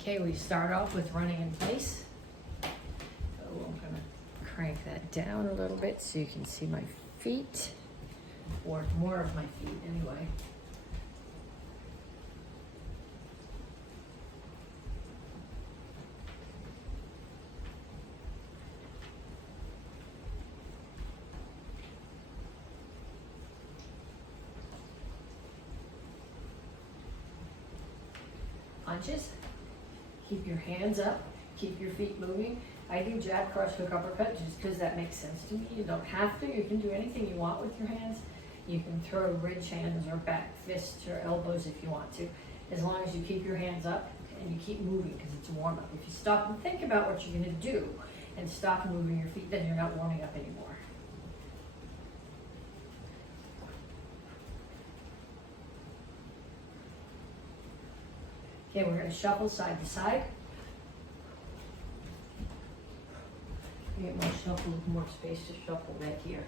Okay, we start off with running in place. So I'm gonna crank that down a little bit so you can see my feet, or more of my feet anyway. Punches. Keep your hands up, keep your feet moving. I do jab, cross, hook, uppercut just because that makes sense to me. You don't have to. You can do anything you want with your hands. You can throw ridge hands or back fists or elbows if you want to, as long as you keep your hands up and you keep moving because it's a warm-up. If you stop and think about what you're going to do and stop moving your feet, then you're not warming up anymore. Okay, we're going to shuffle side to side. Get more shuffle with more space to shuffle back here.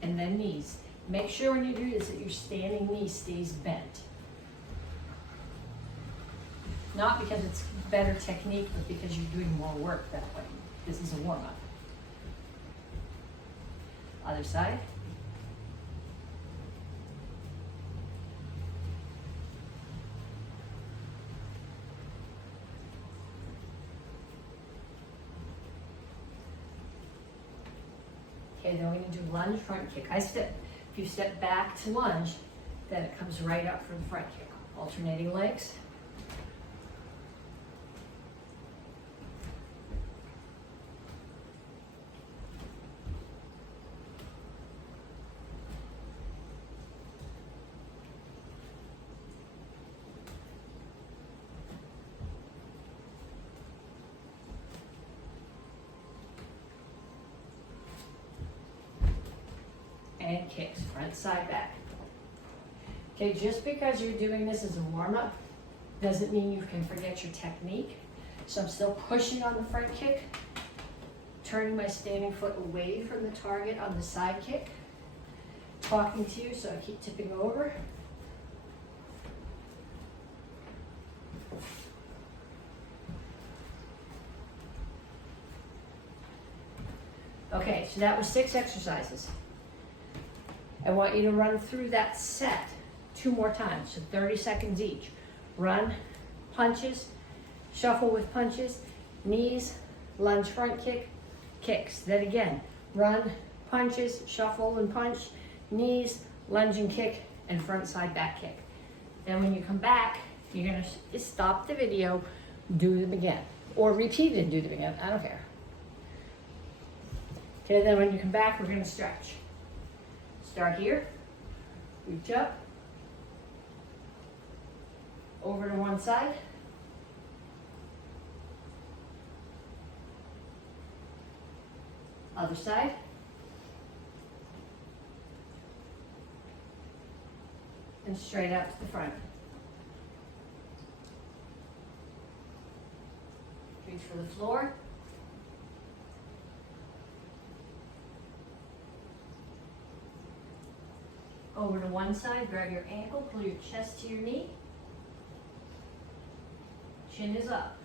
And then knees. Make sure when you do this that your standing knee stays bent. Not because it's better technique, but because you're doing more work that way. This is a warm-up. Other side. Okay, then we're going to do lunge, front kick. If you step back to lunge, then it comes right up for the front kick. Alternating legs. And kicks, front, side, back. Okay, just because you're doing this as a warm-up doesn't mean you can forget your technique. So I'm still pushing on the front kick, turning my standing foot away from the target on the side kick, talking to you so I keep tipping over. Okay, so that was 6 exercises. I want you to run through that set 2 more times, so 30 seconds each. Run, punches, shuffle with punches, knees, lunge, front kick, kicks. Then again, run, punches, shuffle and punch, knees, lunge and kick, and front, side, back kick. Then when you come back, you're gonna just stop the video, do them again. Or repeat it and do them again, I don't care. Okay, then when you come back, we're gonna stretch. Start here, reach up, over to one side, other side, and straight out to the front. Reach for the floor. Over to one side, grab your ankle, pull your chest to your knee. Chin is up.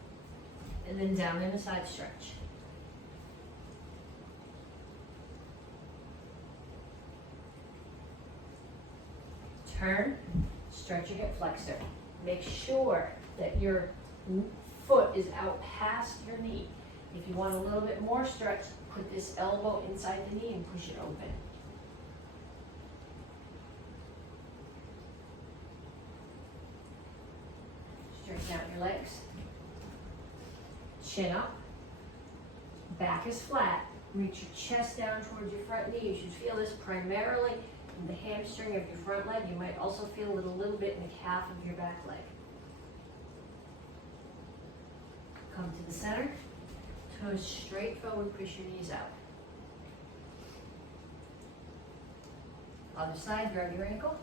And then down in a side stretch. Turn, stretch your hip flexor. Make sure that your foot is out past your knee. If you want a little bit more stretch, put this elbow inside the knee and push it open. Straighten out your legs. Chin up. Back is flat. Reach your chest down towards your front knee. You should feel this primarily in the hamstring of your front leg. You might also feel it a little bit in the calf of your back leg. Come to the center. Toes straight forward. Push your knees out. Other side, grab your ankle.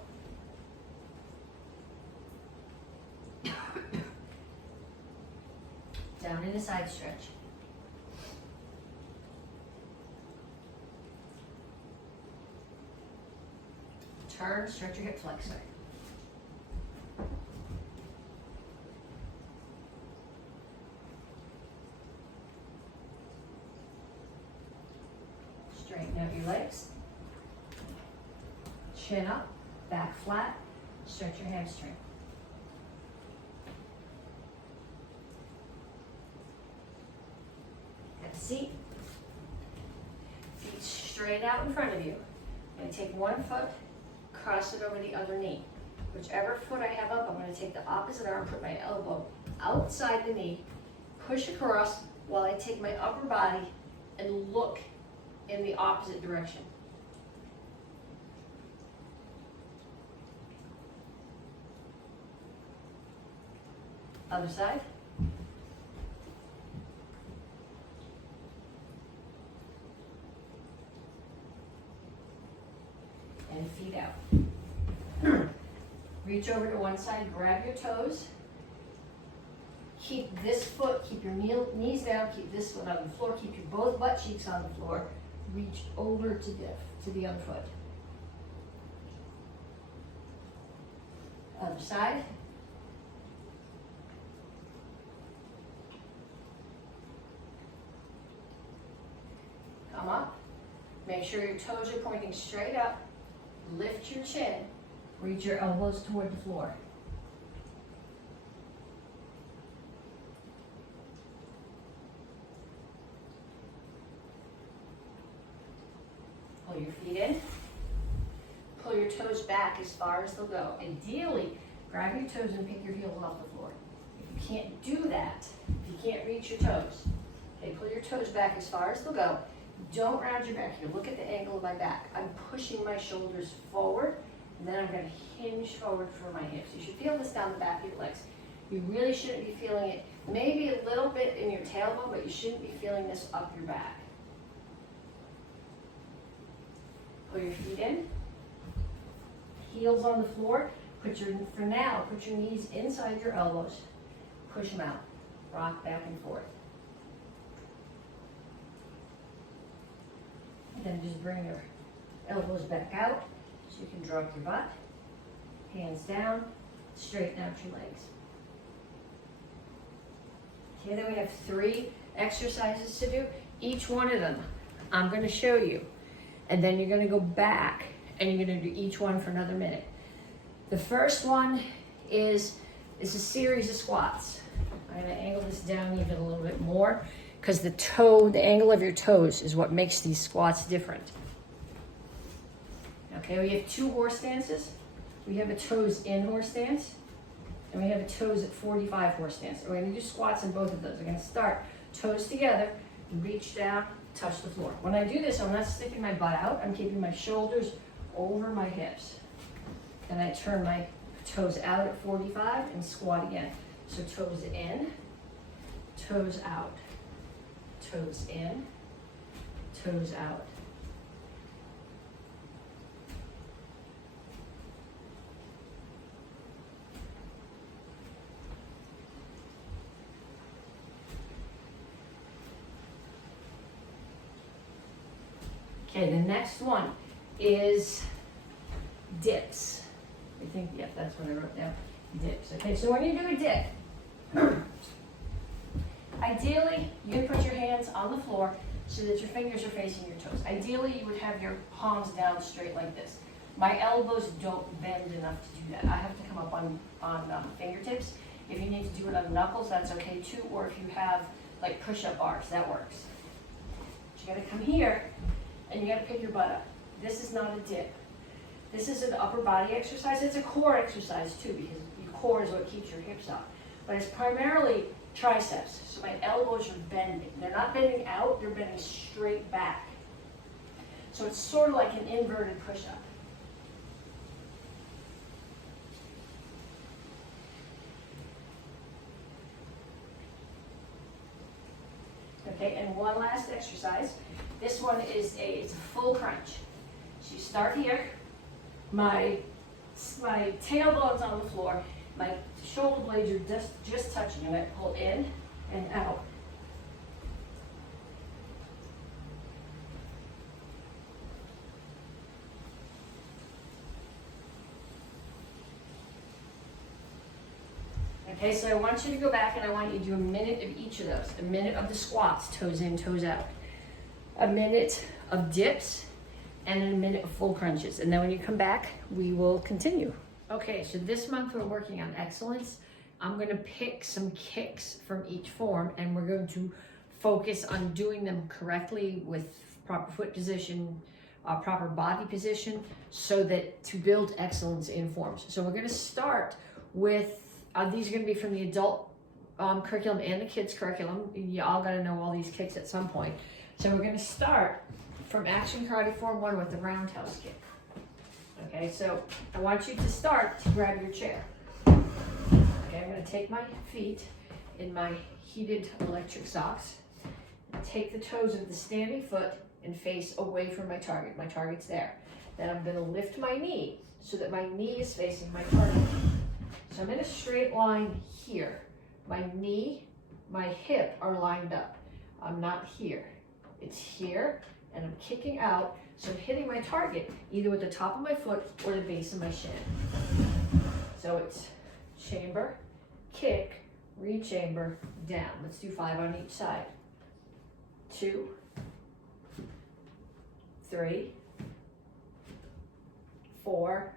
Down in a side stretch. Turn, stretch your hip flexor. Straighten out your legs. Chin up, back flat, stretch your hamstring. Have a seat. Feet straight out in front of you. I'm going to take one foot, cross it over the other knee. Whichever foot I have up, I'm going to take the opposite arm, put my elbow outside the knee, push across while I take my upper body and look in the opposite direction. Other side. And feet out. Reach over to one side, grab your toes. Keep this foot, keep your knees down, keep this foot on the floor, keep your both butt cheeks on the floor. Reach over to the other foot. Other side. Come up. Make sure your toes are pointing straight up. Lift your chin. Reach your elbows toward the floor. Pull your feet in. Pull your toes back as far as they'll go. Ideally, grab your toes and pick your heels off the floor. If you can't do that, if you can't reach your toes, okay, pull your toes back as far as they'll go. Don't round your back here. Look at the angle of my back. I'm pushing my shoulders forward, and then I'm going to hinge forward for my hips. You should feel this down the back of your legs. You really shouldn't be feeling it, maybe a little bit in your tailbone, but you shouldn't be feeling this up your back. Pull your feet in. Heels on the floor. For now, put your knees inside your elbows. Push them out. Rock back and forth. Then just bring your elbows back out so you can drop your butt. Hands down, straighten out your legs. Okay, then we have 3 exercises to do. Each one of them I'm going to show you. And then you're going to go back and you're going to do each one for another minute. The first one is a series of squats. I'm going to angle this down even a little bit more, because the angle of your toes is what makes these squats different. Okay, we have 2 horse stances. We have a toes in horse stance, and we have a toes at 45 horse stance. And we're gonna do squats in both of those. We're gonna start toes together, reach down, touch the floor. When I do this, I'm not sticking my butt out. I'm keeping my shoulders over my hips. Then I turn my toes out at 45 and squat again. So toes in, toes out. Toes in, toes out. Okay, the next one is dips. I think, yeah, that's what I wrote down. Dips. Okay, so when you do a dip, ideally, you put your hands on the floor so that your fingers are facing your toes. Ideally, you would have your palms down straight like this. My elbows don't bend enough to do that. I have to come up on fingertips. If you need to do it on knuckles, that's okay too. Or if you have like push-up bars, that works. But you gotta come here and you gotta pick your butt up. This is not a dip. This is an upper body exercise. It's a core exercise too, because your core is what keeps your hips up. But it's primarily triceps. So my elbows are bending. They're not bending out, they're bending straight back. So it's sort of like an inverted push-up. Okay, and one last exercise. This one is it's a full crunch. So you start here, My tailbone's on the floor. My shoulder blades are just touching. I'm going to pull in and out. Okay, so I want you to go back and I want you to do a minute of each of those. A minute of the squats, toes in, toes out. A minute of dips, and a minute of full crunches. And then when you come back, we will continue. Okay, so this month we're working on excellence. I'm gonna pick some kicks from each form and we're going to focus on doing them correctly with proper foot position, proper body position, so that to build excellence in forms. So we're gonna start with, these are gonna be from the adult curriculum and the kids curriculum. You all gotta know all these kicks at some point. So we're gonna start from Action Karate Form 1 with the Roundhouse kick. Okay, so I want you to start to grab your chair. Okay, I'm gonna take my feet in my heated electric socks, and take the toes of the standing foot and face away from my target. My target's there. Then I'm gonna lift my knee so that my knee is facing my target. So I'm in a straight line here. My knee, my hip are lined up. I'm not here. It's here, and I'm kicking out, so I'm hitting my target either with the top of my foot or the base of my shin. So it's chamber, kick, re-chamber, down. Let's do 5 on each side. 2, 3, 4,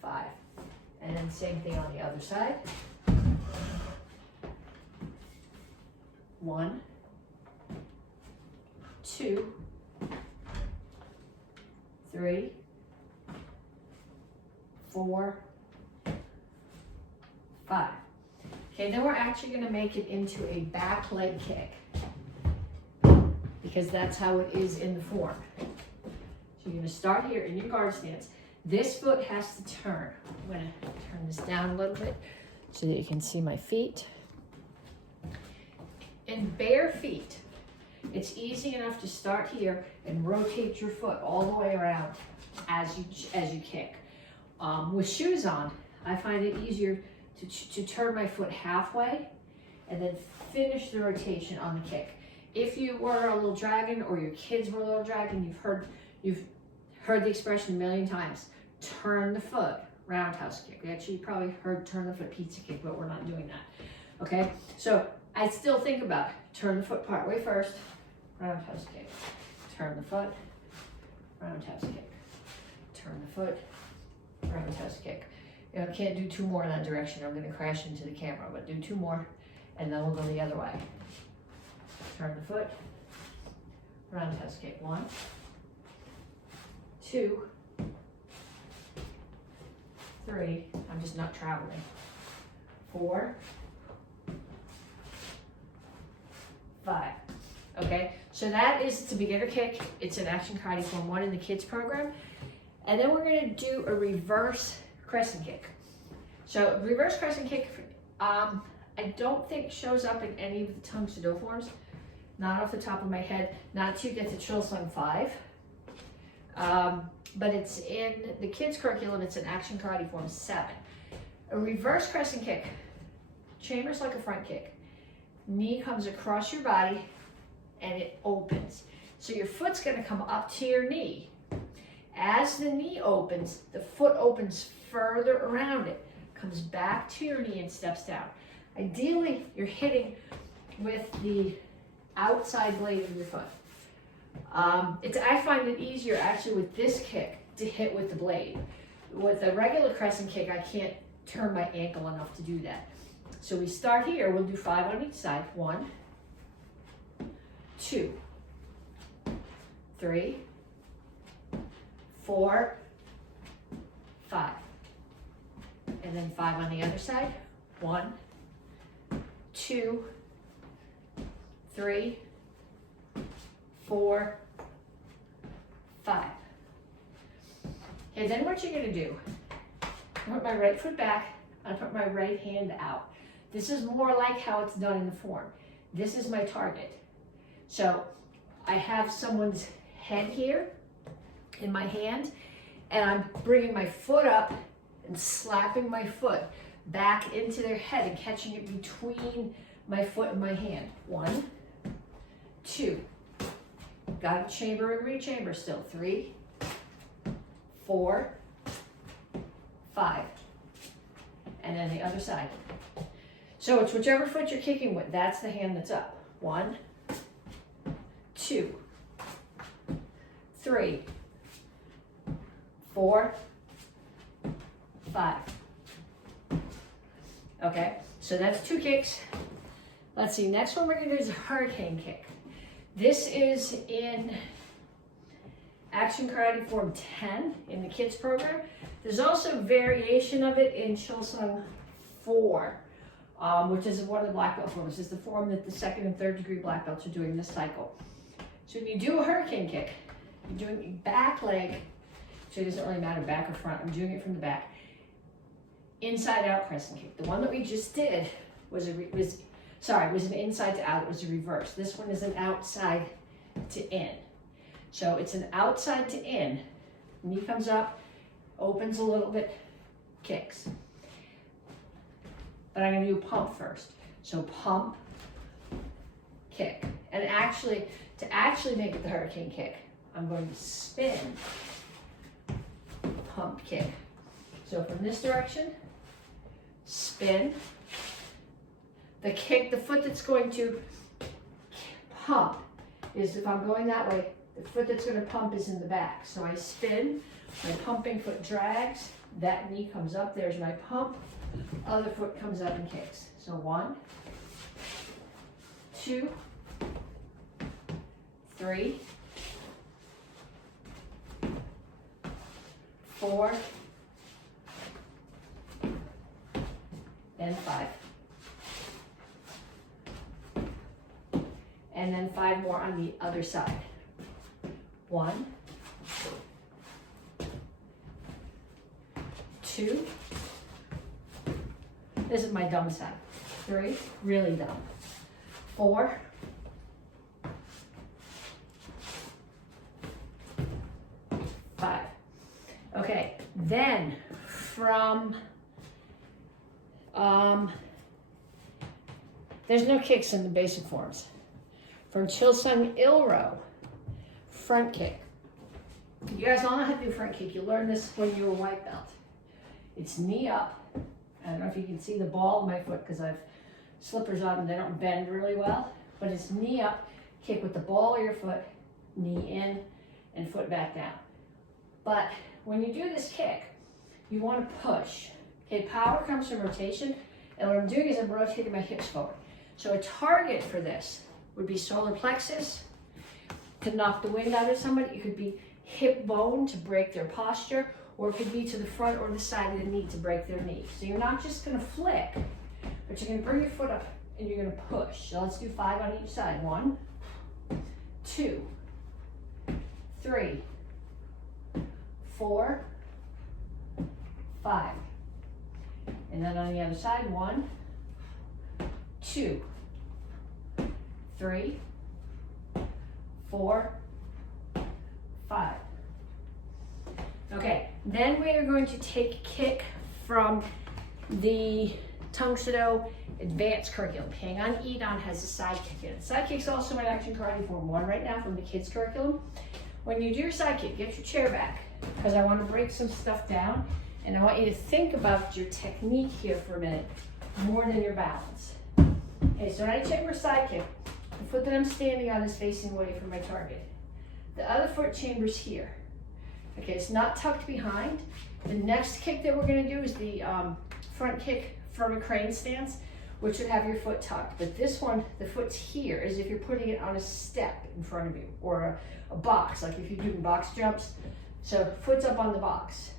5. And then same thing on the other side. 1, 2, 3, 4, 5. Okay, then we're actually going to make it into a back leg kick because that's how it is in the form. So you're going to start here in your guard stance. This foot has to turn. I'm going to turn this down a little bit so that you can see my feet. In bare feet, it's easy enough to start here and rotate your foot all the way around as you kick. With shoes on, I find it easier to turn my foot halfway and then finish the rotation on the kick. If you were a little dragon or your kids were a little dragon, you've heard the expression a million times. Turn the foot, roundhouse kick. We actually probably heard turn the foot pizza kick, but we're not doing that. Okay, so I still think about turn the foot part way first, roundhouse kick. Turn the foot, roundhouse kick. Turn the foot, roundhouse kick. You know, can't do 2 more in that direction. I'm going to crash into the camera, but do 2 more, and then we'll go the other way. Turn the foot, roundhouse kick. 1, 2, 3. I'm just not traveling. 4, 5. Okay, so that is the beginner kick. It's an Action Karate Form 1 in the kids program. And then we're going to do a reverse crescent kick. So reverse crescent kick, I don't think shows up in any of the Tang Soo Do forms. Not off the top of my head, not until you get to Chul Sung 5. But it's in the kids curriculum, it's an Action Karate Form 7. A reverse crescent kick, chambers like a front kick. Knee comes across your body and it opens. So your foot's gonna come up to your knee. As the knee opens, the foot opens further around it, comes back to your knee and steps down. Ideally, you're hitting with the outside blade of your foot. I find it easier actually with this kick to hit with the blade. With a regular crescent kick, I can't turn my ankle enough to do that. So we start here, we'll do 5 on each side. 1, 2, 3, 4, 5. And then 5 on the other side. 1, 2, 3, 4, 5. Okay, then what you're gonna do, I put my right foot back, I put my right hand out. This is more like how it's done in the form. This is my target. So I have someone's head here, in my hand, and I'm bringing my foot up and slapping my foot back into their head and catching it between my foot and my hand. 1, 2. Got to chamber and rechamber still. 3, 4, 5. And then the other side. So it's whichever foot you're kicking with, that's the hand that's up. 1, 2, 3, 4, 5. Okay, so that's 2 kicks. Let's see, next one we're gonna do is a hurricane kick. This is in Action Karate Form 10 in the kids program. There's also variation of it in Chilsung 4, which is one of the black belt forms. It's the form that the 2nd and 3rd degree black belts are doing this cycle. So when you do a hurricane kick, you're doing your back leg, so it doesn't really matter back or front. I'm doing it from the back. Inside out crescent kick. The one that we just did was an inside to out. It was a reverse. This one is an outside to in. So it's an outside to in. Knee comes up, opens a little bit, kicks. But I'm going to do pump first. So pump, kick. And to actually make it the hurricane kick, I'm going to spin, pump, kick. So from this direction, spin. The kick, the foot that's going to pump is, if I'm going that way, the foot that's going to pump is in the back. So I spin, my pumping foot drags, that knee comes up, there's my pump, other foot comes up and kicks. So 1, 2, 3, 4, and 5. And then 5 more on the other side. 1, 2. This is my dumb side. 3, really dumb. 4, 5. Okay, then from there's no kicks in the basic forms. From Chilsung Ilro, front kick. You guys all know how to do front kick. You learned this when you were white belt. It's knee up. I don't know if you can see the ball of my foot because I've slippers on and they don't bend really well. But it's knee up, kick with the ball of your foot, knee in, and foot back down. But when you do this kick, you want to push. Okay, power comes from rotation, and what I'm doing is I'm rotating my hips forward. So a target for this would be solar plexus to knock the wind out of somebody. It could be hip bone to break their posture, or it could be to the front or the side of the knee to break their knee. So you're not just going to flick, but you're going to bring your foot up and you're going to push. So let's do 5 on each side. 1, 2, 3, 4, 5. And then on the other side, 1, 2, 3, 4, 5. Okay, then we are going to take kick from the Tang Soo Do advanced curriculum. Hang on, Eat On has a side kick in it. Side kick's also in Action Karate Form 1 right now from the kids curriculum. When you do your side kick, get your chair back because I want to break some stuff down and I want you to think about your technique here for a minute more than your balance. Okay, so when I check my side kick, the foot that I'm standing on is facing away from my target. The other foot chambers here. Okay, it's not tucked behind. The next kick that we're going to do is the front kick from a crane stance, which would have your foot tucked. But this one, the foot's here, as if you're putting it on a step in front of you, or a box, like if you're doing box jumps. So foot's up on the box.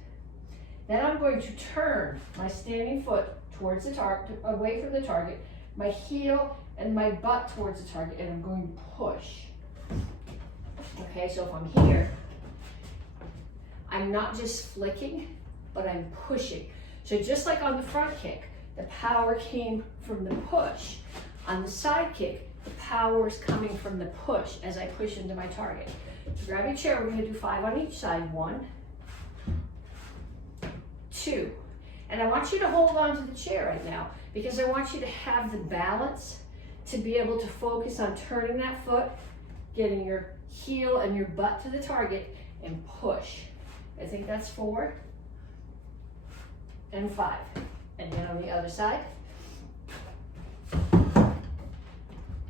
Then I'm going to turn my standing foot towards the target, away from the target, my heel and my butt towards the target, and I'm going to push. Okay, so if I'm here, I'm not just flicking, but I'm pushing. So just like on the front kick, the power came from the push. On the side kick, the power is coming from the push as I push into my target. So grab your chair, we're gonna do 5 on each side. 1, 2. And I want you to hold on to the chair right now because I want you to have the balance to be able to focus on turning that foot, getting your heel and your butt to the target, and push. I think that's 4 and 5. And then on the other side.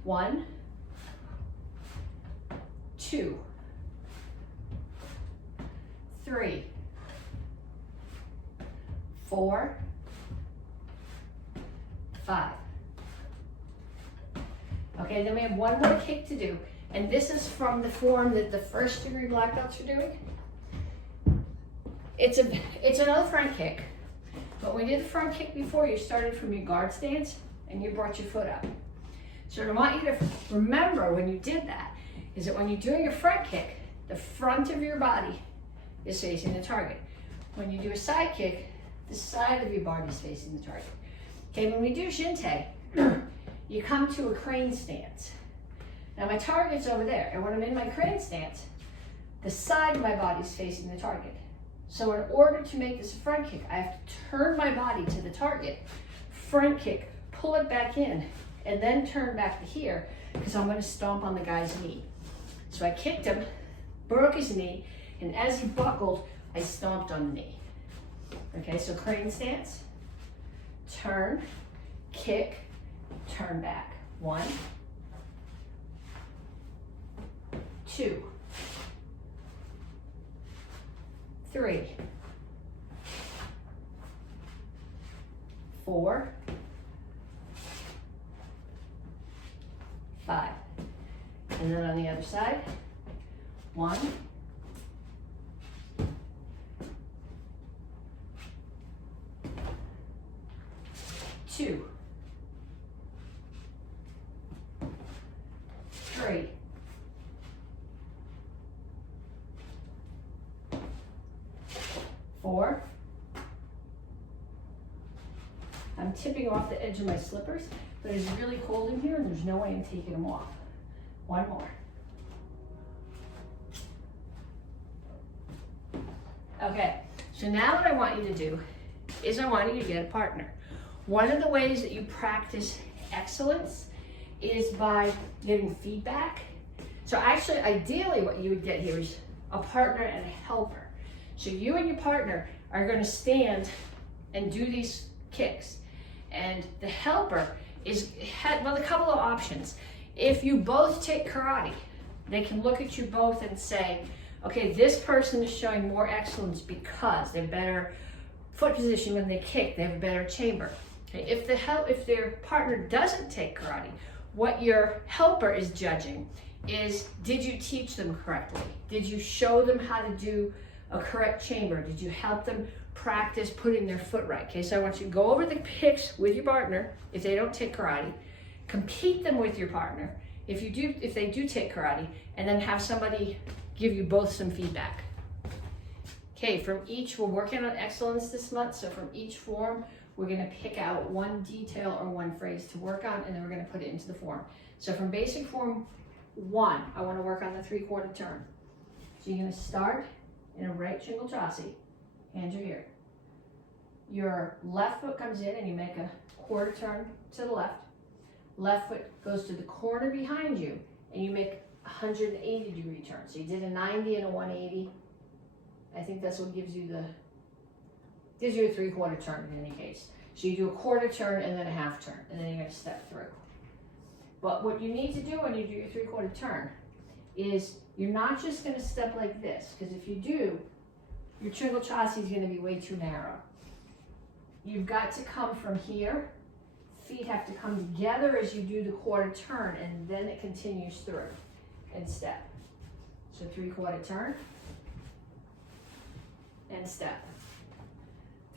1, 2, 3, 4, 5. Okay, then we have one more kick to do. And this is from the form that the first degree black belts are doing. It's another front kick. But when we did the front kick before, you started from your guard stance and you brought your foot up. So what I want you to remember when you did that is that when you're doing your front kick, the front of your body is facing the target. When you do a side kick, the side of your body is facing the target. Okay, when we do Jinte, you come to a crane stance. Now my target's over there, and when I'm in my crane stance, the side of my body is facing the target. So in order to make this a front kick, I have to turn my body to the target, front kick, pull it back in, and then turn back to here, because I'm going to stomp on the guy's knee. So I kicked him, broke his knee, and as he buckled, I stomped on the knee. Okay, so crane stance, turn, kick, turn back. 1, 2, 3, 4, 5. And then on the other side, 1, 2, 3, 4. I'm tipping off the edge of my slippers, but it's really cold in here and there's no way I'm taking them off. 1 more. Okay, so now what I want you to do is I want you to get a partner. One of the ways that you practice excellence is by giving feedback. So actually, ideally what you would get here is a partner and a helper. So you and your partner are going to stand and do these kicks. And the helper is, well, a couple of options. If you both take karate, they can look at you both and say, okay, this person is showing more excellence because they have better foot position when they kick, they have a better chamber. Okay, if their partner doesn't take karate, what your helper is judging is, did you teach them correctly? Did you show them how to do a correct chamber? Did you help them practice putting their foot right? Okay, so I want you to go over the kicks with your partner if they don't take karate, compete them with your partner if they do take karate, and then have somebody give you both some feedback. Okay, from each, we're working on excellence this month, so from each form, we're gonna pick out one detail or one phrase to work on, and then we're gonna put it into the form. So from basic form 1, I wanna work on the 3/4 turn. So you're gonna start in a right shingle chassis, hands are here. Your left foot comes in and you make a 1/4 turn to the left. Left foot goes to the corner behind you and you make a 180-degree turn. So you did a 90 and a 180. I think that's what gives you a 3/4 turn in any case. So you do a 1/4 turn and then a 1/2 turn, and then you're gonna step through. But what you need to do when you do your 3/4 turn is you're not just gonna step like this, because if you do, your shingle chassis is gonna be way too narrow. You've got to come from here. Feet have to come together as you do the 1/4 turn, and then it continues through and step. So 3/4 turn and step.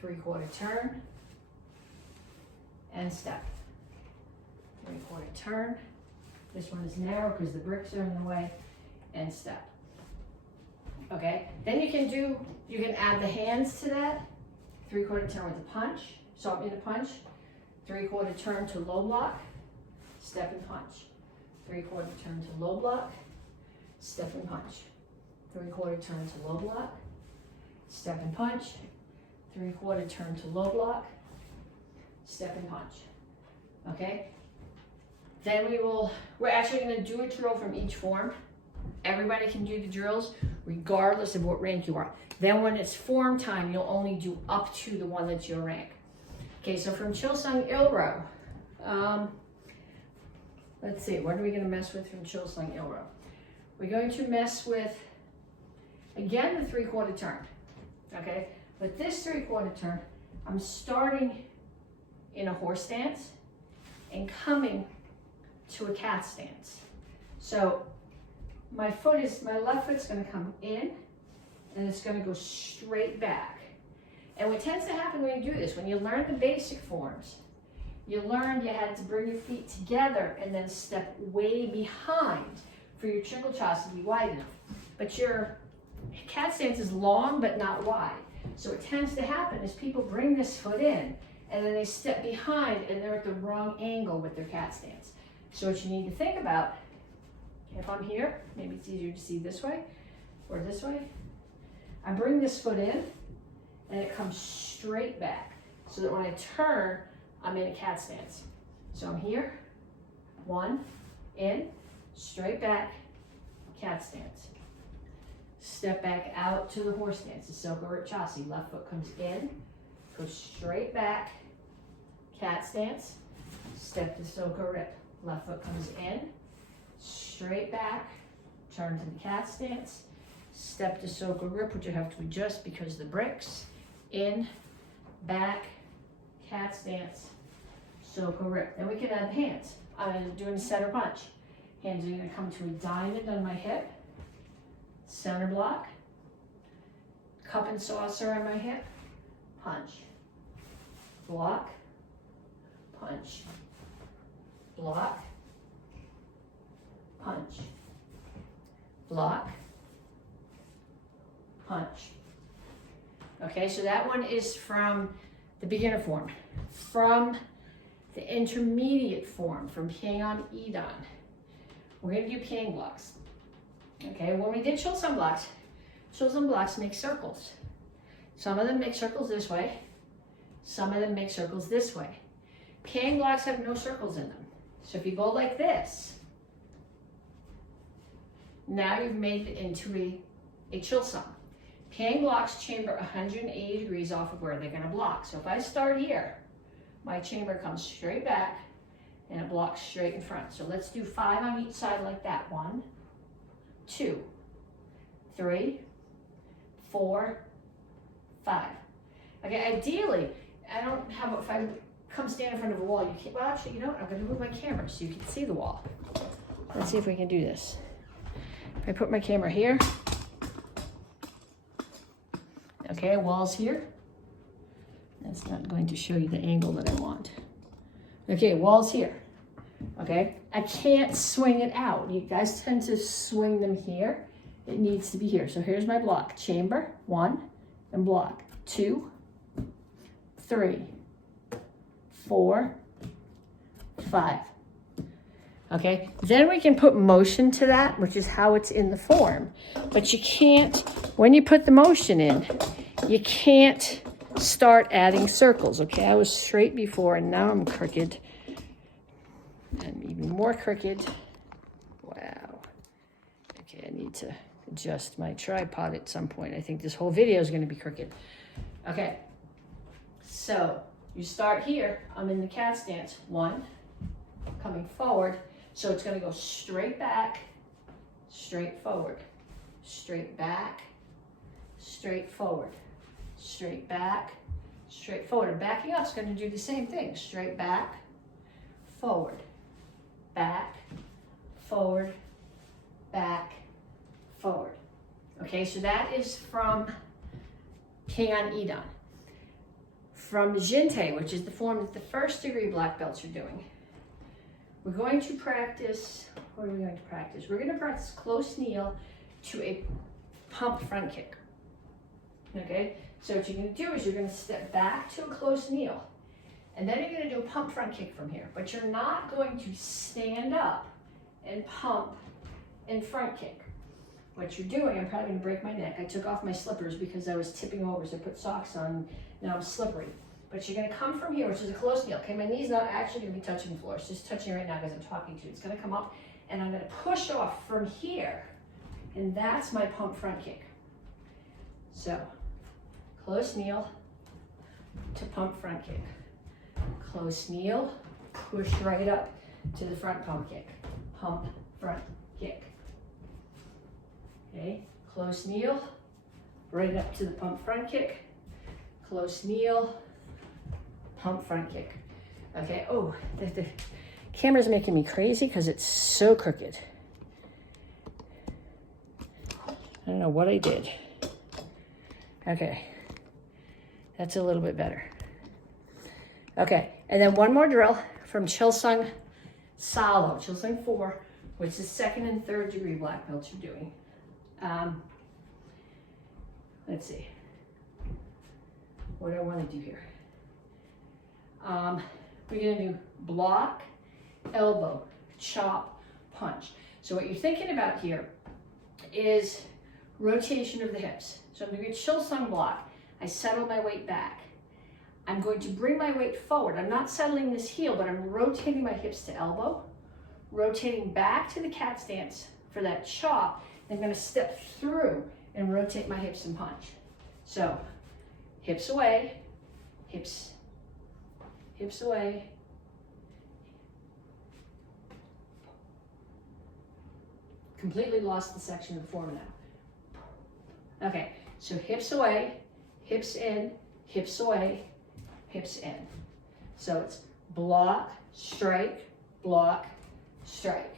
3/4 turn and step. 3/4 turn. This one is narrow because the bricks are in the way, and step. Okay, then you can add the hands to that. 3/4 turn with a punch, so I'm in a punch. 3/4 turn to low block, step and punch. 3/4 turn to low block, step and punch. 3/4 turn to low block, step and punch, 3/4 turn to low block, step and punch. Okay? Then we're actually going to do a drill from each form. Everybody can do the drills regardless of what rank you are. Then when it's form time, you'll only do up to the one that's your rank. Okay, so from Chilsung Ilro, let's see, what are we going to mess with from Chilsung Ilro? We're going to mess with, again, the 3/4 turn. Okay, but this 3/4 turn, I'm starting in a horse stance and coming to a cat stance. So my left foot's going to come in and it's going to go straight back. And what tends to happen when you do this, when you learn the basic forms, you learned you had to bring your feet together and then step way behind for your triple chops to be wide enough. But your cat stance is long but not wide. So what tends to happen is people bring this foot in and then they step behind and they're at the wrong angle with their cat stance. So what you need to think about, if I'm here, maybe it's easier to see this way or this way, I bring this foot in and it comes straight back so that when I turn, I'm in a cat stance. So I'm here, 1, in, straight back, cat stance. Step back out to the horse stance, the Soka Chasi. Left foot comes in, goes straight back, cat stance, step to Soka Rip. Left foot comes in, straight back, turn to the cat stance, step to Soka Rip, which you have to adjust because of the bricks, in, back, cat stance, Soka Rip. Then we can add the hands. I'm doing a center punch. Hands are going to come to a diamond on my hip, center block, cup and saucer on my hip, punch, block, punch, block, punch, block, punch. Okay, so that one is from the beginner form. From the intermediate form, from Pyongan Idan, we're going to do Pyang blocks. Okay, when we did Chilsung blocks make circles. Some of them make circles this way, some of them make circles this way. Pyang blocks have no circles in them. So if you go like this, now you've made it into a Chilsung. Pyang blocks chamber 180 degrees off of where they're going to block. So if I start here, my chamber comes straight back and it blocks straight in front. So let's do 5 on each side like that. 1, 2, 3, 4, 5. Okay, ideally, I don't have, if I come stand in front of a wall, you can't, well actually, you know what, I'm going to move my camera so you can see the wall. Let's see if we can do this. If I put my camera here, okay, wall's here. That's not going to show you the angle that I want. Okay, wall's here. Okay, I can't swing it out. You guys tend to swing them here. It needs to be here. So here's my block. Chamber, 1, and block. 2, 3, 4, 5. Okay, then we can put motion to that, which is how it's in the form. But you can't, when you put the motion in, you can't start adding circles. Okay, I was straight before and now I'm crooked. And even more crooked. Wow. Okay, I need to adjust my tripod at some point. I think this whole video is going to be crooked. Okay, so you start here. I'm in the cat stance. 1, coming forward. So it's going to go straight back, straight forward, straight back, straight forward, straight back, straight forward. And backing up is going to do the same thing. Straight back, forward, back, forward, back, forward. Okay, so that is from Pyongan Idan. From Jinte, which is the form that the first degree black belts are doing, we're going to practice, what are we going to practice? We're going to practice close kneel to a pump front kick. Okay, so what you're going to do is you're going to step back to a close kneel. And then you're going to do a pump front kick from here. But you're not going to stand up and pump and front kick. what you're doing, I'm probably gonna break my neck. I took off my slippers because I was tipping over, so I put socks on, now I'm slippery. But you're gonna come from here, which is a close kneel. Okay, my knee's not actually gonna be touching the floor. It's just touching right now because I'm talking to you. It's gonna come up and I'm gonna push off from here. And that's my pump front kick. So, close kneel to pump front kick. Close kneel, push right up to the front pump kick. Pump front kick. Okay, close kneel, right up to the pump front kick. Close kneel, pump front kick. Okay, oh, the camera's making me crazy because it's so crooked. I don't know what I did. Okay, that's a little bit better. Okay, and then one more drill from Chilsung Salo, Chilsung 4, which is 2nd and 3rd degree black belts you're doing. Let's see. What do I want to do here? We're going to do block, elbow, chop, punch. So what you're thinking about here is rotation of the hips. So I'm doing a Chilsung block. I settle my weight back. I'm going to bring my weight forward. I'm not settling this heel, but I'm rotating my hips to elbow, rotating back to the cat stance for that chop. I'm going to step through and rotate my hips and punch. So hips away, hips away. Completely lost the section of the form now. Okay, so hips away, hips in, hips away, hips in. So it's block, strike, strike.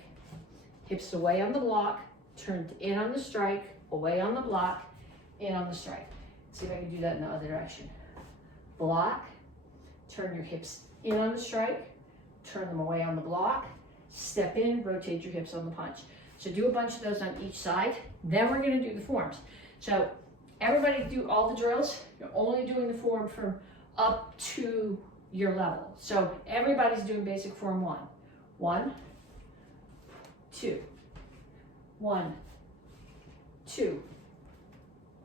Hips away on the block, turned in on the strike, away on the block, in on the strike. Let's see if I can do that in the other direction. Block, turn your hips in on the strike, turn them away on the block, step in, rotate your hips on the punch. So do a bunch of those on each side. Then we're gonna do the forms. So everybody do all the drills. You're only doing the form from up to your level. So everybody's doing basic form 1. 1, 2, 1, 2,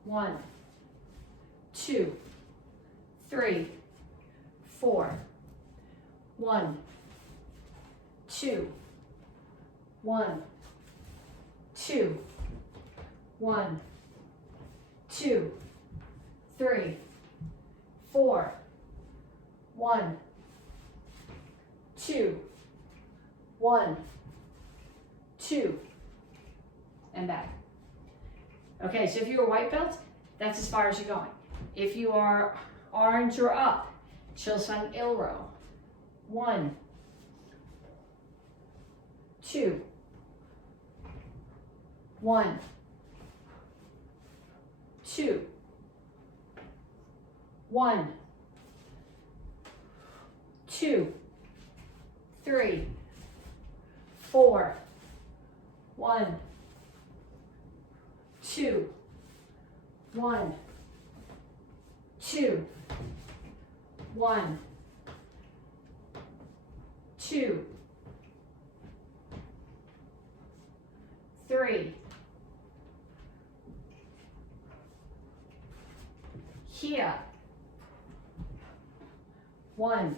1, 2, 3, 4, 1, 2, 1, 2, 1, 2, 3, 4, 1, 2, 1, 2, and back. Okay, so if you're a white belt, that's as far as you're going. If you are orange or up, Chilsung Ilro. 1, 2, 1, 2, 1, 2, 3, 4, 1, 2, 1, 2, 1, 2, 3. Here. 1,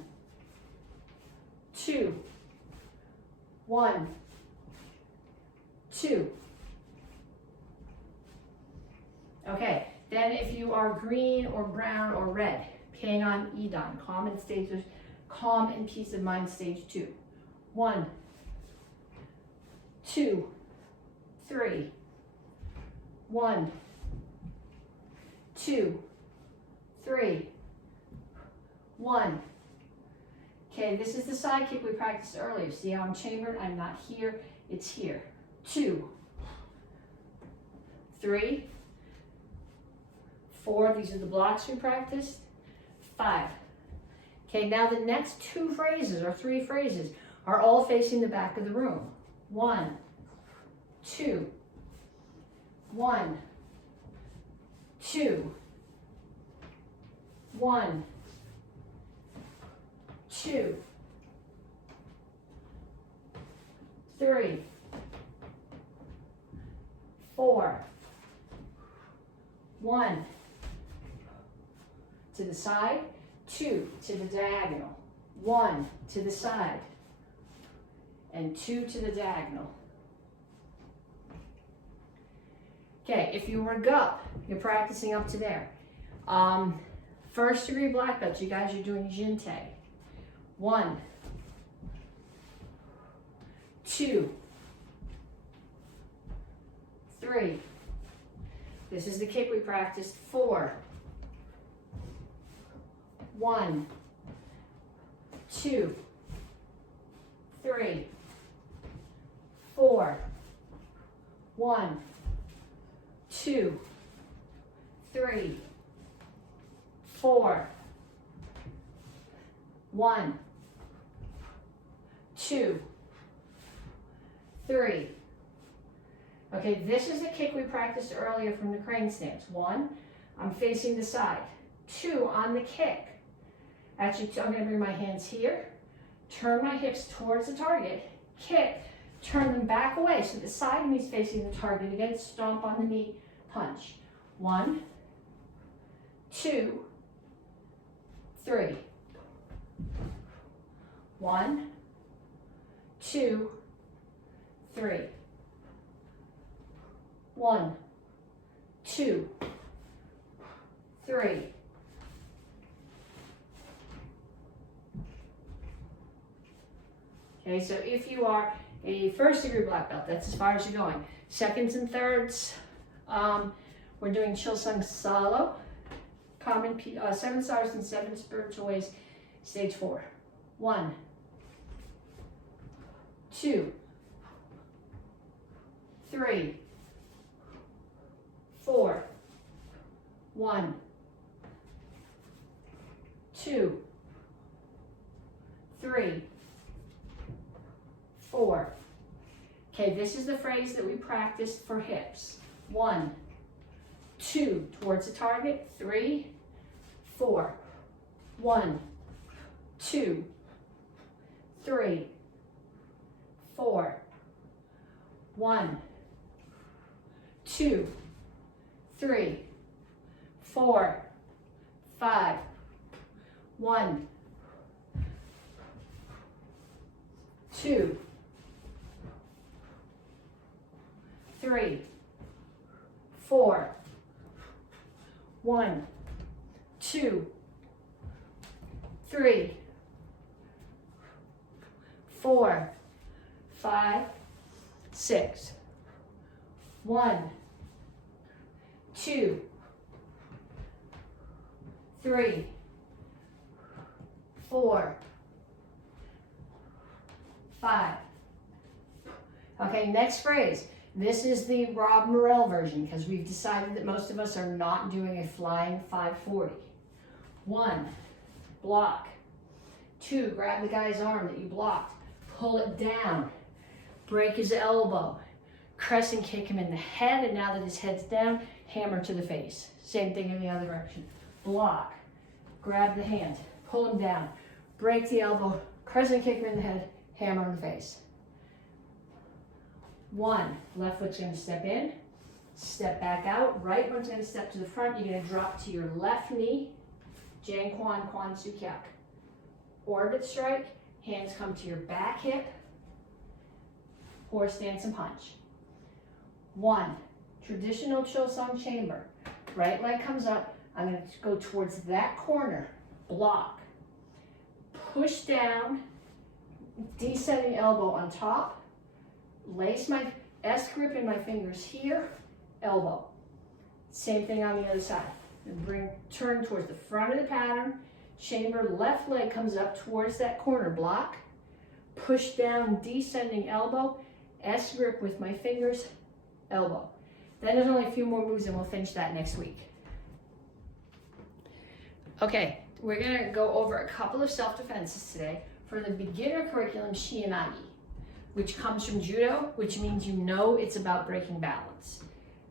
2, 1, 2. Okay, then if you are green or brown or red, hang on Edon, calm and peace of mind stage 2. 1, 2, 3. 1, 2, 3. 1. Okay, this is the side kick we practiced earlier. See how I'm chambered? I'm not here, it's here. 2, 3, 4. These are the blocks we practiced. 5. Okay, now the next 2 phrases or 3 phrases are all facing the back of the room. 1, 2, 1, 2, 1, 2, 3, 4, 1 to the side, 2 to the diagonal, 1 to the side, and 2 to the diagonal. Okay, if you work up, you're practicing up to there. First degree black belt, you guys are doing jinte. 1, 2, 3. This is the kick we practiced. 4, 1, 2, 3, 4, 1, 2, 3, 4, 1, 2, 3. Okay, this is the kick we practiced earlier from the crane stance. 1, I'm facing the side. 2, on the kick. Actually, I'm going to bring my hands here, turn my hips towards the target, kick, turn them back away so the side of me is facing the target. Again, stomp on the knee, punch. 1, 2, 3. 1, 2, 3. 1, 2, 3. Okay, so if you are a first degree black belt, that's as far as you're going. Seconds and thirds, we're doing Chilsung Salo, common 7 stars and 7 spiritual ways, stage 4. 1, 2, 3, 4. 1, 2, 3, 4. Okay, this is the phrase that we practiced for hips. 1, 2, towards the target. 3, 4. 1, 2, 3, 4. 1, 2, 3, 4, 5. 1, 2, 3, 4. 1, 2, 3, 4, 5, 6. 1, 2, 3, 4, 5. Okay, next phrase. This is the Rob Morrell version because we've decided that most of us are not doing a flying 540. 1, block. 2, grab the guy's arm that you blocked. Pull it down. Break his elbow. Crescent kick him in the head, and now that his head's down, hammer to the face. Same thing in the other direction. Block. Grab the hand. Pull him down. Break the elbow. Crescent kick him in the head. Hammer in the face. 1, left foot's going to step in, step back out. Right one's going to step to the front. You're going to drop to your left knee. Jang Kwan, Kwan Su Kyak. Orbit strike. Hands come to your back hip. Horse stance and punch. 1, traditional Chilsung chamber. Right leg comes up. I'm going to go towards that corner. Block. Push down. Descending elbow on top. Lace my S grip in my fingers here. Elbow. Same thing on the other side. And turn towards the front of the pattern. Chamber, left leg comes up towards that corner. Block. Push down, descending elbow. S grip with my fingers. Elbow. Then there's only a few more moves and we'll finish that next week. Okay, we're going to go over a couple of self-defenses today for the beginner curriculum Shianagi, which comes from judo, which means you know it's about breaking balance.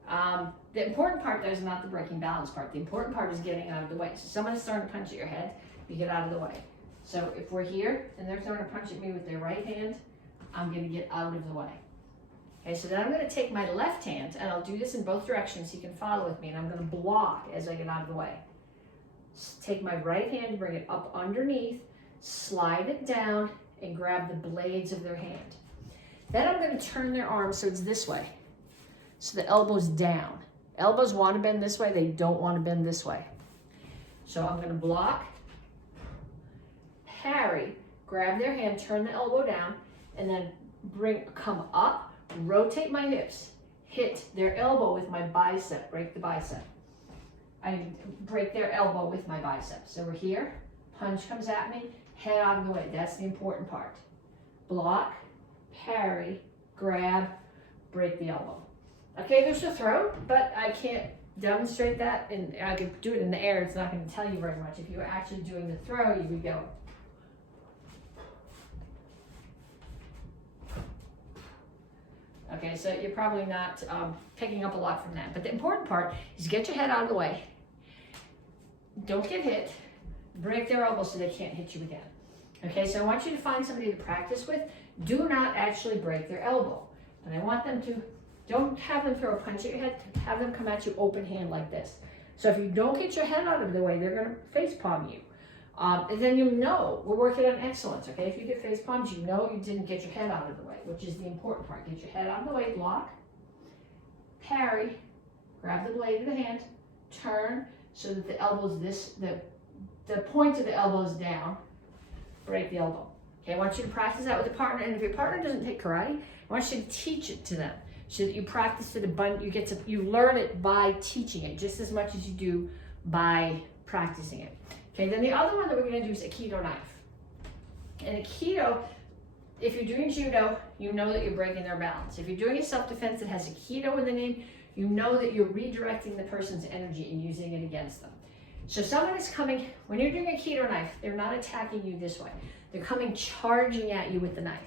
The important part though is not the breaking balance part. The important part is getting out of the way. So someone is throwing a punch at your head, you get out of the way. So if we're here and they're throwing a punch at me with their right hand, I'm going to get out of the way. Okay, so then I'm going to take my left hand, and I'll do this in both directions so you can follow with me, and I'm going to block as I get out of the way. Take my right hand, bring it up underneath, slide it down, and grab the blades of their hand. Then I'm going to turn their arm so it's this way. So the elbow's down. Elbows want to bend this way, they don't want to bend this way. So I'm going to block, parry, grab their hand, turn the elbow down, and then come up, rotate my hips, hit their elbow with my bicep, break the bicep. I break their elbow with my bicep. So we're here, punch comes at me, head out of the way. That's the important part. Block, parry, grab, break the elbow. Okay, there's the throw, but I can't demonstrate that, and I could do it in the air. It's not going to tell you very much. If you were actually doing the throw, you would go. Okay, so you're probably not picking up a lot from that. But the important part is get your head out of the way. Don't get hit. Break their elbow so they can't hit you again. Okay, so I want you to find somebody to practice with. Do not actually break their elbow. And I want them to, don't have them throw a punch at your head. Have them come at you open hand like this. So if you don't get your head out of the way, they're going to face palm you. And then you know we're working on excellence, okay? If you get face palms, you know you didn't get your head out of the way, which is the important part. Get your head out of the way, block, parry, grab the blade of the hand, turn so that the elbow's the point of the elbow is down, break the elbow. Okay, I want you to practice that with a partner, and if your partner doesn't take karate, I want you to teach it to them so that you practice it you learn it by teaching it just as much as you do by practicing it. Okay, then the other one that we're going to do is Aikido knife. And Aikido, if you're doing judo, you know that you're breaking their balance. If you're doing a self-defense that has Aikido in the name, you know that you're redirecting the person's energy and using it against them. So someone is coming, when you're doing Aikido knife, they're not attacking you this way. They're coming charging at you with the knife.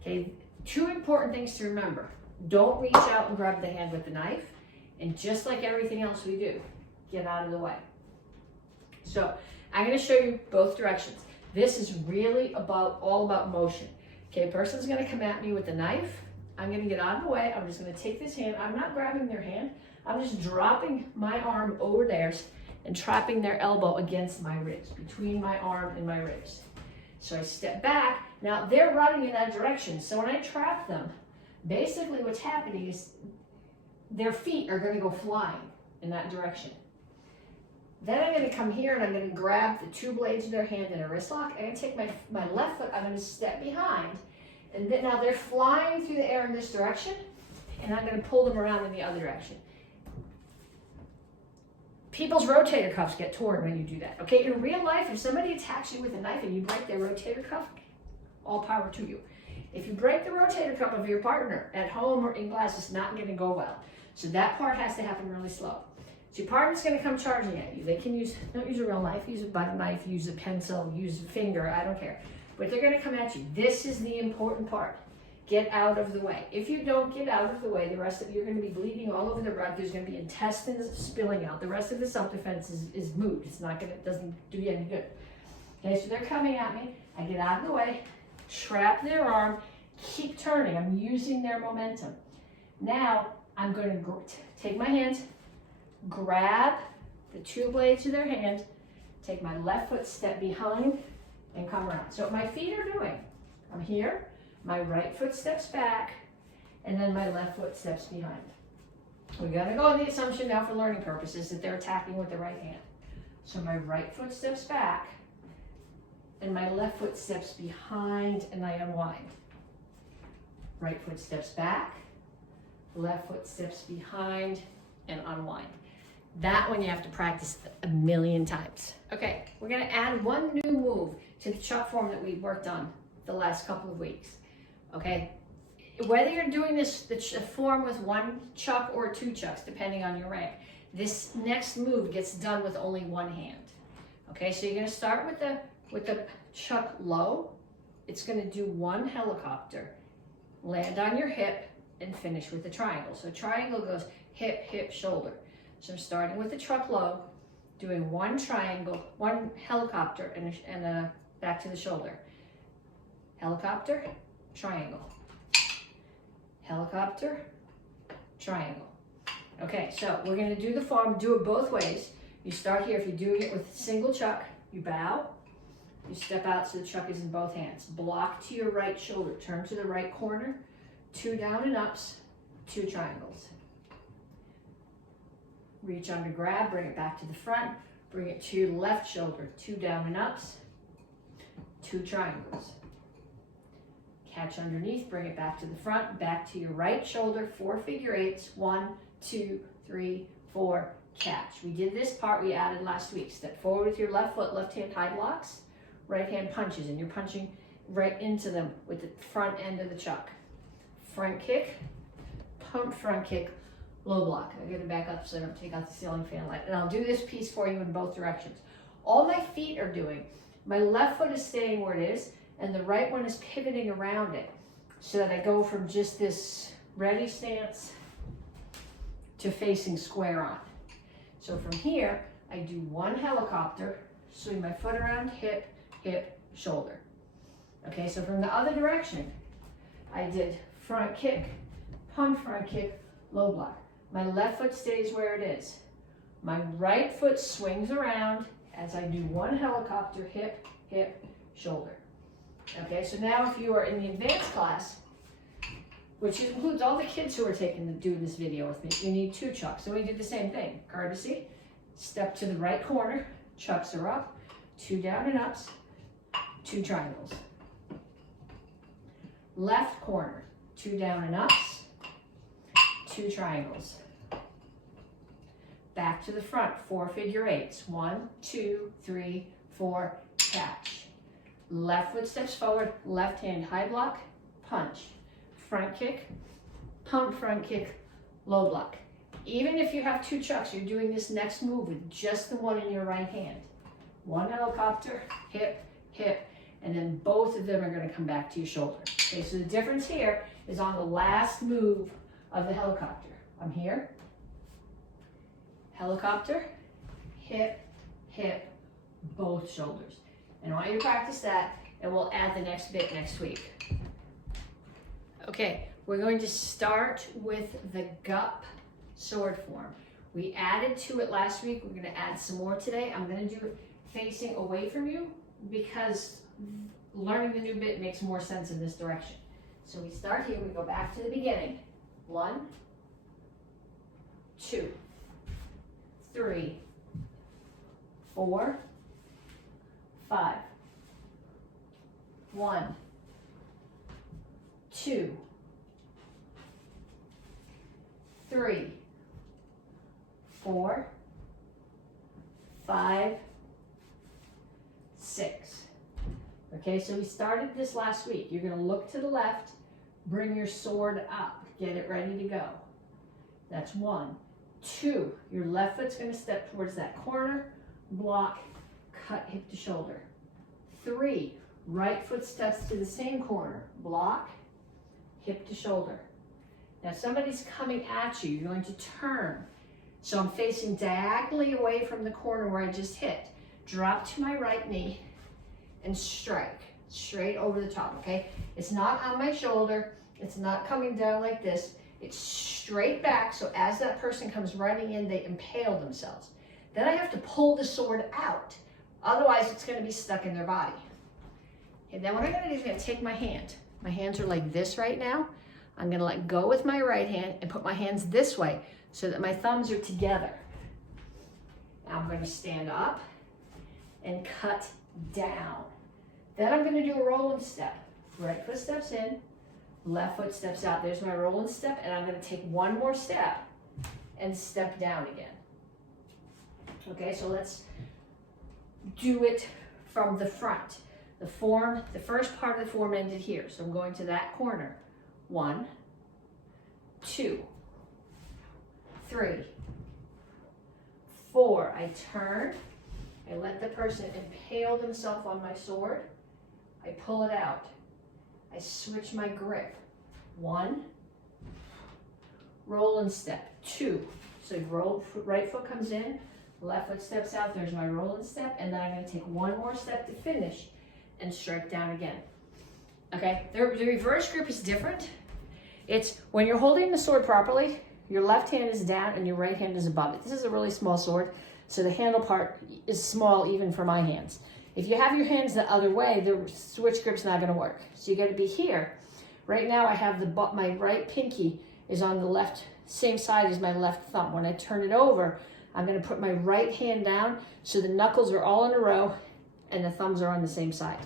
Okay, two important things to remember. Don't reach out and grab the hand with the knife. And just like everything else we do, get out of the way. So I'm going to show you both directions. This is really all about motion. Okay, a person's going to come at me with the knife. I'm going to get out of the way. I'm just going to take this hand. I'm not grabbing their hand. I'm just dropping my arm over theirs and trapping their elbow against my ribs, between my arm and my ribs. So I step back. Now they're running in that direction. So when I trap them, basically what's happening is their feet are going to go flying in that direction. Then I'm going to come here and I'm going to grab the two blades of their hand in a wrist lock. I'm going to take my left foot, I'm going to step behind. And then, now they're flying through the air in this direction, and I'm going to pull them around in the other direction. People's rotator cuffs get torn when you do that. Okay, in real life, if somebody attacks you with a knife and you break their rotator cuff, all power to you. If you break the rotator cuff of your partner at home or in class, it's not going to go well. So that part has to happen really slow. So your partner's going to come charging at you. They can don't use a real knife, use a butter knife, use a pencil, use a finger, I don't care. But they're going to come at you. This is the important part. Get out of the way. If you don't get out of the way, the rest of you're going to be bleeding all over the rug. There's going to be intestines spilling out. The rest of the self-defense is moot. It doesn't do you any good. Okay, so they're coming at me. I get out of the way, trap their arm, keep turning. I'm using their momentum. Now I'm going to take my hands, grab the two blades of their hand, take my left foot, step behind, and come around. So what my feet are doing, I'm here, my right foot steps back, and then my left foot steps behind. We're going to go on the assumption now for learning purposes that they're attacking with the right hand. So my right foot steps back, and my left foot steps behind, and I unwind. Right foot steps back, left foot steps behind, and unwind. That one you have to practice a million times. Okay, we're going to add one new move to the chuck form that we worked on the last couple of weeks. Okay, whether you're doing the form with one chuck or two chucks, depending on your rank, this next move gets done with only one hand. Okay, so you're going to start with the chuck low. It's going to do one helicopter, land on your hip, and finish with the triangle. So triangle goes hip, hip, shoulder. So I'm starting with the chuck low, doing one triangle, one helicopter, and back to the shoulder. Helicopter, triangle. helicopter, triangle. Okay, so we're gonna do the form, do it both ways. You start here, if you're doing it with a single chuck, you bow, you step out so the chuck is in both hands. Block to your right shoulder, turn to the right corner, 2 down and ups, 2 triangles. Reach under, grab, bring it back to the front, bring it to your left shoulder, 2 down and ups, 2 triangles. Catch underneath, bring it back to the front, back to your right shoulder, 4 figure eights, 1, 2, 3, 4, catch. We did this part we added last week. Step forward with your left foot, left hand high blocks, right hand punches, and you're punching right into them with the front end of the chuck. Front kick, pump front kick, low block. I'm gonna back up so I don't take out the ceiling fan light. And I'll do this piece for you in both directions. All my feet are doing, my left foot is staying where it is, and the right one is pivoting around it so that I go from just this ready stance to facing square on. So from here, I do 1 helicopter, swing my foot around, hip, hip, shoulder. Okay, so from the other direction, I did front kick, pump front kick, low block. My left foot stays where it is. My right foot swings around as I do 1 helicopter, hip, hip, shoulder. Okay, so now if you are in the advanced class, which includes all the kids who are doing this video with me, you need 2 chucks. So we do the same thing. Courtesy, step to the right corner, chucks are up, 2 down and ups, 2 triangles. Left corner, 2 down and ups, 2 triangles. Back to the front, 4 figure eights, 1, 2, 3, 4, catch. Left foot steps forward, left hand high block, punch. Front kick, pump front kick, low block. Even if you have 2 chucks, you're doing this next move with just the one in your right hand. 1 helicopter, hip, hip, and then both of them are gonna come back to your shoulder. Okay, so the difference here is on the last move of the helicopter. I'm here, helicopter, hip, hip, both shoulders. And I want you to practice that, and we'll add the next bit next week. Okay, we're going to start with the gup sword form. We added to it last week. We're going to add some more today. I'm going to do it facing away from you because learning the new bit makes more sense in this direction. So we start here. We go back to the beginning. 1, 2, 3, 4, 5. 1, 2, 3, 4, 5, 6. Okay, so we started this last week. You're going to look to the left, bring your sword up, get it ready to go. That's 1. 2, your left foot's going to step towards that corner, block, cut hip to shoulder. 3, right foot steps to the same corner, block, hip to shoulder. Now somebody's coming at you, you're going to turn. So I'm facing diagonally away from the corner where I just hit. Drop to my right knee and strike, straight over the top, okay? It's not on my shoulder, it's not coming down like this, it's straight back, so as that person comes running in, they impale themselves. Then I have to pull the sword out, otherwise it's gonna be stuck in their body. Okay, then what I'm gonna do is I'm gonna take my hand. My hands are like this right now. I'm gonna let go with my right hand and put my hands this way so that my thumbs are together. Now I'm gonna stand up and cut down. Then I'm gonna do a rolling step. Right foot steps in, left foot steps out. There's my rolling step, and I'm gonna take one more step and step down again. Okay, so let's do it from the front. The form, the first part of the form ended here, so I'm going to that corner. 1, 2, 3, 4. I turn, I let the person impale themselves on my sword. I pull it out. I switch my grip. 1, roll and step. 2, so right foot comes in, left foot steps out, there's my roll and step, and then I'm gonna take one more step to finish and strike down again. Okay, the reverse grip is different. It's when you're holding the sword properly, your left hand is down and your right hand is above it. This is a really small sword, so the handle part is small even for my hands. If you have your hands the other way, the switch grip's not gonna work. So you gotta be here. Right now I have my right pinky is on the left, same side as my left thumb. When I turn it over, I'm gonna put my right hand down so the knuckles are all in a row and the thumbs are on the same side.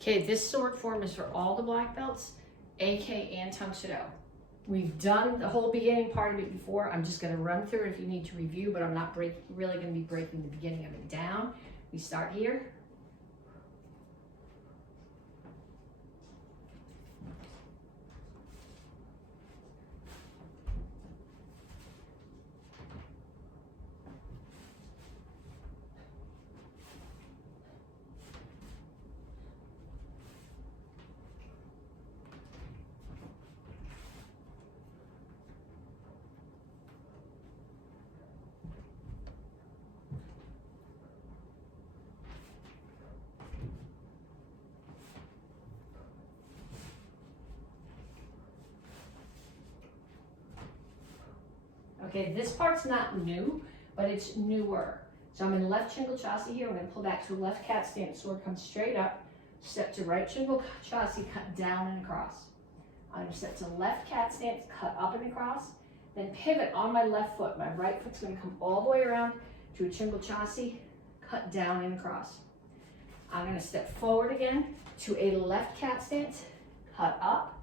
Okay, this sword form is for all the black belts, AK and Tang Soo Do. We've done the whole beginning part of it before. I'm just gonna run through it if you need to review, but I'm not really gonna be breaking the beginning of it down. We start here. Okay, this part's not new, but it's newer. So I'm in left shingle chassis here. I'm going to pull back to a left cat stance. Sword comes straight up. Step to right shingle chassis, cut down and across. I'm going to step to left cat stance, cut up and across. Then pivot on my left foot. My right foot's going to come all the way around to a shingle chassis, cut down and across. I'm going to step forward again to a left cat stance, cut up,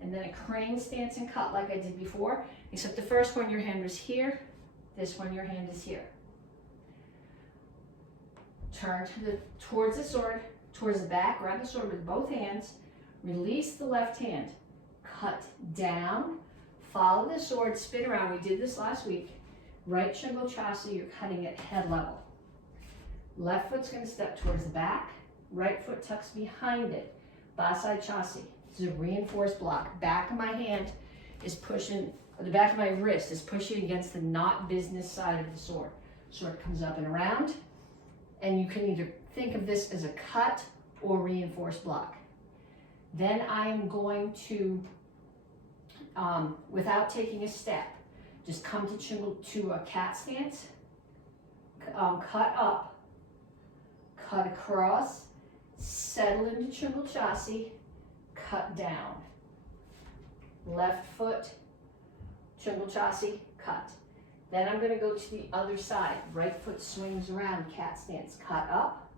and then a crane stance and cut like I did before, except the first one your hand was here, this one your hand is here. Turn towards the sword, towards the back, grab the sword with both hands, release the left hand, cut down, follow the sword, spin around. We did this last week. Right shingle chassis, you're cutting at head level. Left foot's going to step towards the back, right foot tucks behind it, side chassis. This is a reinforced block. Back of my hand is pushing, the back of my wrist is pushing against the not business side of the sword. Sword comes up and around, and you can either think of this as a cut or reinforced block. Then I am going to, without taking a step, just come to a cat stance, cut up, cut across, settle into shingle chassis, cut down. Left foot, shingle chassis, cut. Then I'm going to go to the other side. Right foot swings around, cat stance, cut up.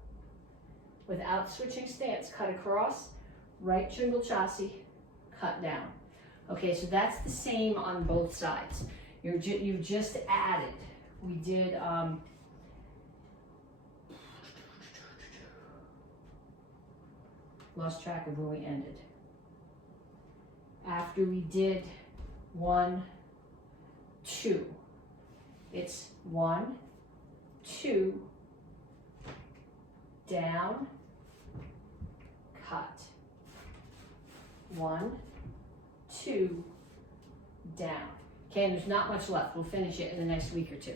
Without switching stance, cut across, right shingle chassis, cut down. Okay, so that's the same on both sides. You've just added. We did, lost track of where we ended. After we did 1, 2, it's 1, 2, down, cut. 1, 2, down. Okay, and there's not much left. We'll finish it in the next week or two.